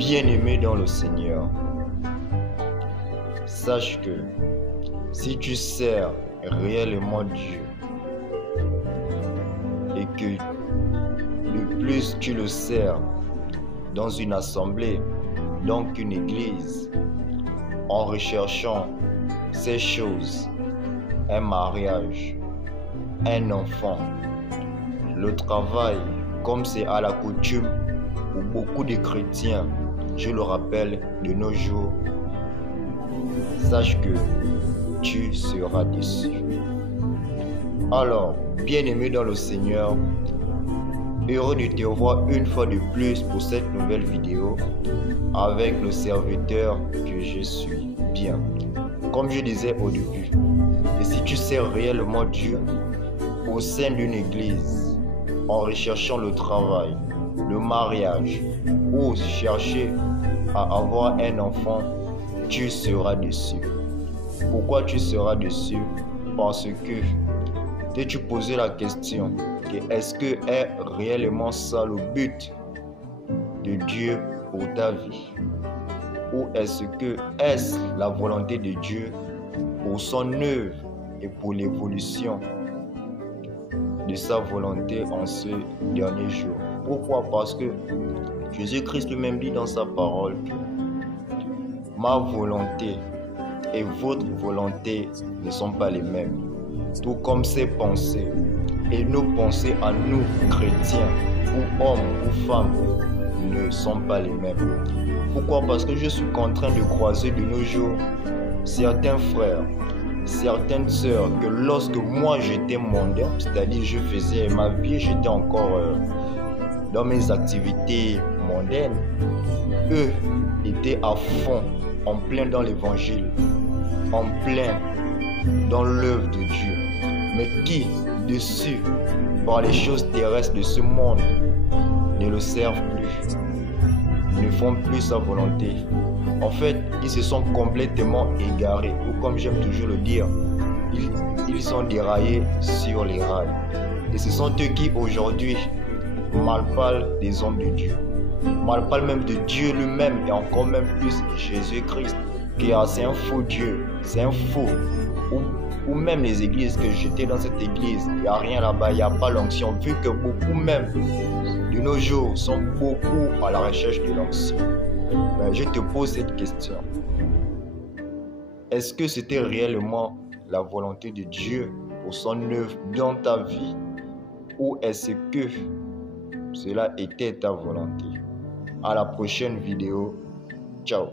Bien-aimé dans le Seigneur, sache que si tu sers réellement Dieu et que le plus tu le sers dans une assemblée, donc une église, en recherchant ces choses, un mariage, un enfant, le travail, comme c'est à la coutume pour beaucoup de chrétiens, je le rappelle de nos jours, sache que tu seras déçu. Alors, bien-aimé dans le Seigneur, heureux de te revoir une fois de plus pour cette nouvelle vidéo avec le serviteur que je suis bien. Comme je disais au début, et si tu sers réellement Dieu au sein d'une église, en recherchant le travail, le mariage ou chercher à avoir un enfant, tu seras déçu. Pourquoi tu seras déçu? Parce que tu posais la question, est-ce que est réellement ça le but de Dieu pour ta vie? Ou est-ce la volonté de Dieu pour son œuvre et pour l'évolution de sa volonté en ce dernier jour? Pourquoi? Parce que Jésus-Christ lui-même dit dans sa parole que ma volonté et votre volonté ne sont pas les mêmes, tout comme ses pensées et nos pensées à nous, chrétiens, ou hommes ou femmes, ne sont pas les mêmes. Pourquoi? Parce que je suis contraint de croiser de nos jours certains frères, certaines sœurs, que lorsque moi j'étais mondain, c'est-à-dire je faisais ma vie, j'étais encore dans mes activités mondaines, eux étaient à fond, en plein dans l'évangile, en plein dans l'œuvre de Dieu, mais qui, déçus par les choses terrestres de ce monde, ne le servent plus, ne font plus sa volonté. En fait, ils se sont complètement égarés, ou comme j'aime toujours le dire, ils sont déraillés sur les rails. Et ce sont eux qui aujourd'hui malparlent des hommes de Dieu, malparlent même de Dieu lui-même, et encore même plus Jésus-Christ, qui c'est un faux Dieu, c'est un faux. Ou même les églises, que j'étais dans cette église, il n'y a rien là-bas, il n'y a pas l'onction, vu que beaucoup même de nos jours sont beaucoup à la recherche de l'onction. Mais je te pose cette question. Est-ce que c'était réellement la volonté de Dieu pour son œuvre dans ta vie? Ou est-ce que cela était ta volonté? À la prochaine vidéo. Ciao.